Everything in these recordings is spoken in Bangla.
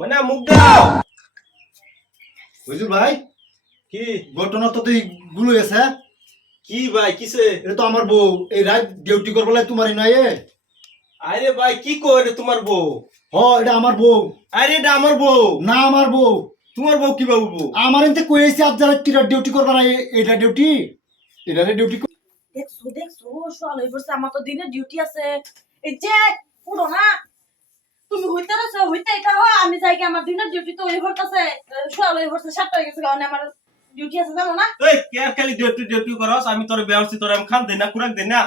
মানে মুখ দাও বুঝলি ভাই? কি? ঘটনা তো তুই গুলো গেছে কি ভাই কিসে? এটা তো আমার বউ এই রাত ডিউটি করবলে তোমারই নয় এ। আরে ভাই কি করে তোমার বউ? হ এটা আমার বউ। আরে এটা আমার বউ? না আমার বউ। তোমার বউ কি বাবু বউ? আমার এতে কইছি আজ যারা কিরা ডিউটি করবার আই- এটা ডিউটি এটা ডিউটি দেখছ দেখছ সোয়াল হয়ে পড়ছে আমার তো দিনে ডিউটি আছে। এই যে পুরো না। তুমি হইতে রয়েছে হইতে এটা হয়। আমি যাই কি আমার দিনের ডিউটি তো হয়ে পড়তেছে সোয়াল হয়ে পড়ছে সাতটা হয়ে গেছে কারণ আমার ডিউটি আছে জানো না? এই কেয়ার খালি ডিউটি ডিউটি করস? আমি তোর বেয়ারছি তোর আমি খান দেই না কুরাক দেই না?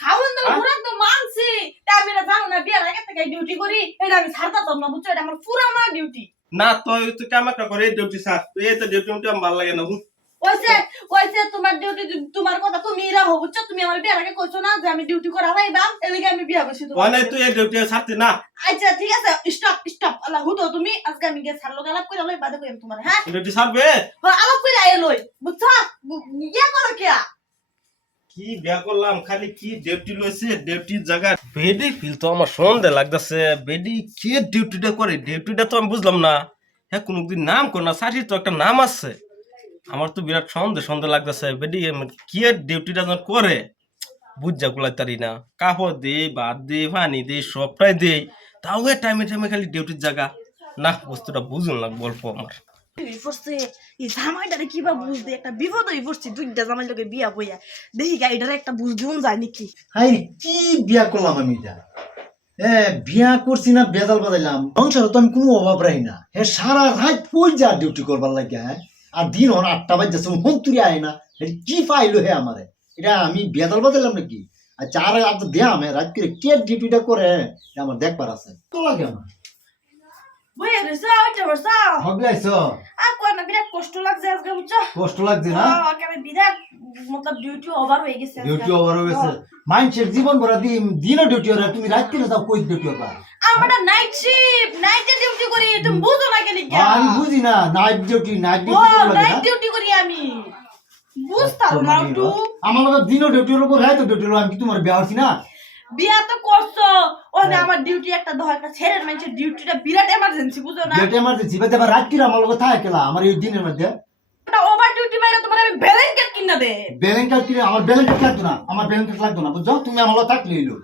খাওয়ান তো হ্যাঁ? ঘুরে তো মানছি। তা আমি এটা জানো না বিয়ার আগে থেকে ডিউটি করি। এটা আমি ছাড়তাম না বুঝছ? এটা আমার পুরানো ডিউটি না তুই তুই কাম একটা করে ডিউটি স্যার তুই তো ডিউটি আমার ভালো লাগে না। ওইসে ওইসে তোমার ডিউটি তোমার কথা তুমি রাখো বুঝছ? তুমি আমার বিয়ার আগে কইছো না যে আমি ডিউটি করা হইবাম এদিকে আমি বিয়া বসি তোমার মানে তুই ডিউটি ছাড়তে না। আচ্ছা ঠিক আছে স্টপ স্টপ আল্লাহ হুদো তুমি আজকে আমি গিয়ে ছাড়লো আলাপ করে লই বাদে কইম তোমার হ্যাঁ? ডিউটি ছাড়বে? হ্যাঁ, আলাপ করে আইয়ে লই বুঝছ? ইয়া করো কিয়া কি বিয়া করলাম? খালি কি ডিউটি লইছে? ডিউটির জায়গা বেডি ফিল তো আমার সন্দেহ লাগতেছে। বেডি কে ডিউটিটা করে? ডিউটিটা তো আমি বুঝলাম না। হ্যাঁ কোনোদিন নাম করে না সাথে তো একটা নাম আছে। আমার তো বিরাট সন্দেহ সন্দেহ লাগতেছে বেডি কি ডিউটিটা যখন করে? বুঝা গুলাই তারি না। কাপড় দে ভাত দে পানি দে সবটাই দে তাও টাইমে টাইমে খালি ডিউটির জায়গা। না বস্তুটা বুঝুন না গল্প আমার। এই পড়ছে এই জামাইটারে কিবা বুঝতে একটা বিপদ হয়ে পড়ছে দুইটা জামাই লোকে বিয়া বইয়া দেখি গাড়িটারে একটা বুঝ দিউন যায় নাকি? হাই কি বিয়া করলাম আমি এটা? এ বিয়া করছি না বেজাল বাজাইলাম। সংসারে তো আমি কোনো অভাব রাখি না। হে সারা রাত কই যা ডিউটি করবার লাগে হ্যাঁ? আর দিন হন আটটা বাজছে হন তুলে আয় না। কি পাইলো হে আমারে? এটা আমি বেদাল বাজালাম নাকি? আর চার আর তো দেয়া আমি রাত করে কে ডিউটিটা করে? আমার দেখবার আছে। তো লাগে আমার কষ্ট লাগছে আজকে বুঝছ? কষ্ট লাগছে না? বিরাট মতলব ডিউটি ওভার হয়ে গেছে। ডিউটি ওভার হয়ে গেছে। মানুষের জীবন ভরা দিন দিনও ডিউটি ওরা তুমি রাত করে যাও কই ডিউটি ওরা আমরা নাইট শিফট নাইটে ডিউটি করি তুমি বুঝো না কেন আমি বুঝি না নাইট ডিউটি নাইট ডিউটি লাগে নাইট ডিউটি করি আমি। বুঝতাম না একটু। আমার দিনও উপর রাইতো ডিউটির আমি কি তোমার বিয়া হচ্ছি না? বিয়া তো করছ। ওখানে হ্যাঁ। আমার ডিউটি একটা ধর একটা ছেলের মানুষের ডিউটিটা বিরাট এমার্জেন্সি বুঝো না? এমার্জেন্সি বাদে আবার রাত করে আমার লোক থাকে আমার এই দিনের মধ্যে। ওভার ডিউটি মাইরা তোমার আমি ব্যালেন্কেট কিনা দে। ব্যালেন্স কার্ড কিনে আমার ব্যালেন্স কার্ড লাগতো না আমার ব্যালেন্স কার্ড লাগতো না বুঝছ? তুমি আমার থাকলে এলো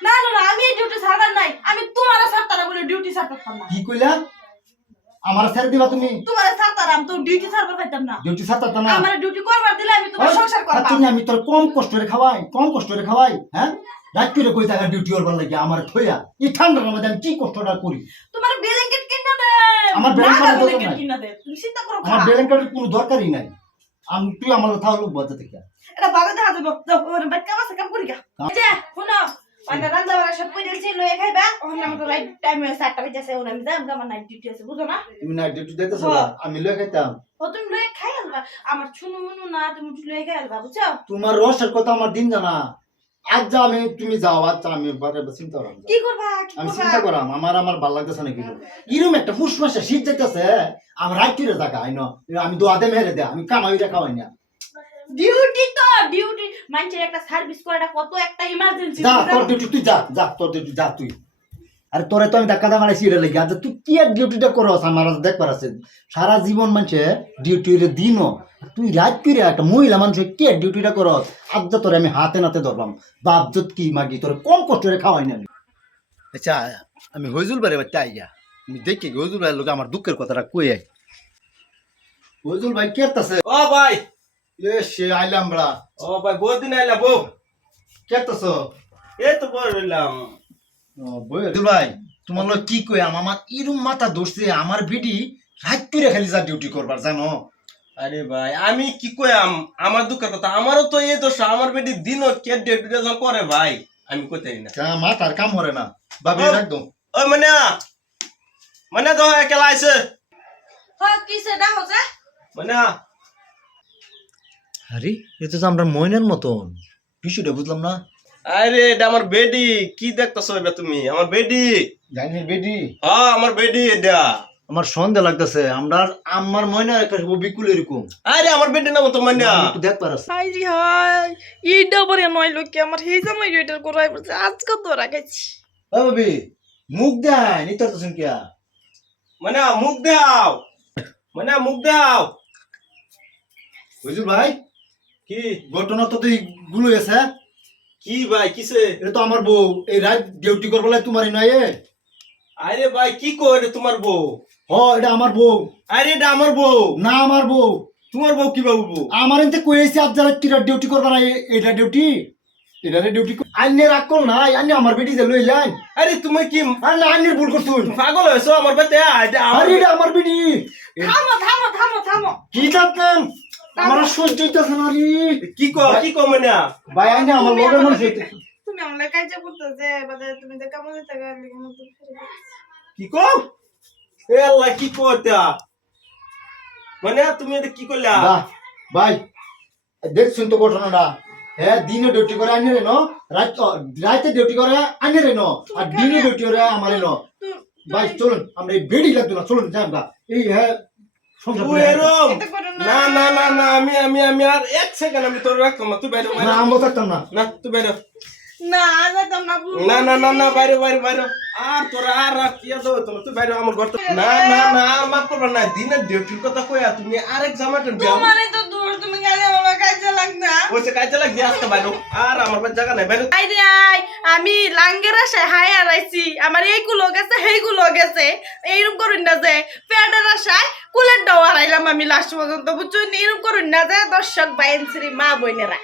না না আমি ডিউটি ছাড়বার নাই আমি তোমার ছাড়তারা বলে ডিউটি ছাড়তাম না। কি কইলা? আমার ছেড়ে দিবা তুমি? তোমার ছাড়তারাম তো ডিউটি ছাড়বার পাইতাম না। ডিউটি ছাড়তা না? আমার ডিউটি করবার দিলে আমি তোমার সংসার আর তুমি আমি তোর কম কষ্ট করে খাওয়াই কম কষ্ট করে খাওয়াই হ্যাঁ? রাত করে কই থাকা ডিউটি করবার লাগে আমার থইয়া। এই ঠান্ডার মধ্যে আমি কি কষ্টটা করি? তোমার ব্যালেন্কেট কিনা দে। আমার দরকার কিনা দে। তুমি চিন্তা করো আমার। ব্যালেন্স কোনো দরকারই নাই। আমি তুই আমার কথা হলো বাজে থেকে। এটা বাবা দেখা যাব ওরে বাইক কাম আছে কাম করি গা। এই যে শুনো। ওটা রান্না বাড়া সব কই দিয়েছি লয়ে খাইবা। ওখানে আমাকে রাইট টাইম সাতটা বেজে ওখানে আমি যাই আমার নাইট ডিউটি আছে বুঝো না? তুমি নাইট ডিউটি দিতেছো। আমি লয়ে খাইতাম। ও তুমি লয়ে খাই আলবা আমার ছুনু মুনু না তুমি লয়ে খাই আলবা বুঝছ? তোমার রসের কথা আমার দিন জানা। আজ যা আমি তুমি যাও আজ আমি চিন্তা করাম কি করবা? আমি চিন্তা করাম আমার আমার ভালো লাগতেছে না কিন্তু এরম একটা ফুস মাসে শীত যাইতেছে আমার করে থাকা আইন। আমি দোয়াতে মেরে দে আমি কামাই রে খাওয়াই না। ডিউটি তো ডিউটি মানুষের একটা সার্ভিস করাটা কত একটা ইমার্জেন্সি যা তোর ডিউটি তুই যা যা তোর ডিউটি যা তুই। আরে তোরে তো আমি ধাক্কা সিরে লেগে। আজ তুই কি আর ডিউটিটা করস? আমার দেখবার আছে। সারা জীবন মানুষে ডিউটির দিনও। তুই রাত করে একটা মহিলা মানুষ কে ডিউটিটা করস? আজ যা তোরে আমি হাতে নাতে ধরলাম। বাপ বাপজত কি মাগি তোরে কম কষ্ট করে খাওয়াই না আমি। আচ্ছা আমি হইজুল বারে বাচ্চা আইয়া আমি দেখি হইজুল ভাইয়ের লোক আমার দুঃখের কথাটা কই আই হইজুল ভাই কে ও ভাই সে আইলাম বড়া ও ভাই বহুত দিন আইলা বউ? কে আছো তো বই রইলাম। ভাই তোমার লোক কি কই আমার ইরুম মাথা ধরছে আমার বিডি রাত করে খালি যা ডিউটি করবার জানো? আরে ভাই আমি কি কইয়াম? আমার দুঃখের কথা আমারও তো এই দোষ আমার বেটি দিন কে যখন করে ভাই আমি কোথায় না। মাথার কাম করে না ভাবি ও। একদম ওই মানে মানে তো একেলা আইছে। হয় কিসে দেখো যে? মানে আরে এ তো আমরা ময়নার মতন। বিষয়টা বুঝলাম না। আরে এটা আমার বেডি। কি দেখতেছো এবার তুমি? আমার বেডি। জানি বিডি? হ্যাঁ আমার বেডি এটা। আমার সন্দেহ লাগতেছে আমরা আমার ময়না একটা বিকুল এরকম। আরে আমার বেডি না তো মানে একটু দেখবার আছে। হাই রে হাই এইটা পরে নয় লোকে আমার হেই জামাই এটার করাই পড়ছে। আজকে তো রাখাইছি ও ভাবি মুখ দেয় নিতে তো কিয়া মানে মুখ দাও মানে মুখ দাও বুঝলি ভাই কি? ঘটনা তো তুই গুলো গেছে। কি ভাই কিসে? এটা তো আমার বউ। এই রাত ডিউটি করব তোমারই নয় এ। আরে ভাই কি করে তোমার বউ? হ এটা আমার বউ। আরে এটা আমার বউ? না আমার বউ। তোমার বউ কি বাবু বউ? আমার এতে কইছে আজ যারা তিরা ডিউটি করবা না এটা ডিউটি এটা ডিউটি আইনে রাগ কর না আইনে আমার বেটি যে লইলেন আরে তুমি কি আর না আইনের ভুল করছুন পাগল হয়েছো আমার এটা আমার- আরে এটা আমার বেটি। থামো থামো থামো থামো। কি জানতাম? আমার সহ্য হইতেছে না রে। কি কো কি কো মানে? ভাই আইনে আমার লোকের মনে হইতেছে তুমি আমার কাজে করতেছে বাদে তুমি লিখে কি কো এ আল্লাহ কি কো তা মানে তুমি এটা কি করলা ভাই দেখছুন তো ঘটনাটা? হ্যাঁ দিনে ডিউটি করে আইনে রে ন? রাত রাতে ডিউটি করে আইনে রে ন? আর দিনে ডিউটি করে আমার ন? ভাই চলুন আমরা এই বেড়ি লাগতো না চলুন যাই আমরা এই হ্যাঁ না। না না না না আমি আমি আমি আর এক সেকেন্ড আমি তোর রাখতাম না তুই বাইরে না বাইরে থাকতাম না। না তুই বাইরে। না না না না না না বাইরে বাইরে বাইরে। আর তোরা আর আর দাও তোমার তুই বাইরে আমার ঘর থেকে- না না না মাফ করবা না দিনের ডিউটির কথা কইয়া তুমি আরেক জামাটের বিয়া তোমারই তো দূর তুমি গেলে আমার কাজে লাগ না ওইসে কাজে লাগছে আজকে বাইরে। আর আমার বাড়ি জায়গা নাই বাইরে। আই আমি লাঙ্গের আশায় হাই হারাইছি। আমার এইগুলো গেছে সেইগুলো গেছে। এইরকম করুন না যে প্যাডের আশায় কুলের ডাও হারাইলাম আমি লাস্ট পর্যন্ত, বুঝছ? এরকম করুন না যায় দর্শক বাইন শ্রী মা বোনেরা।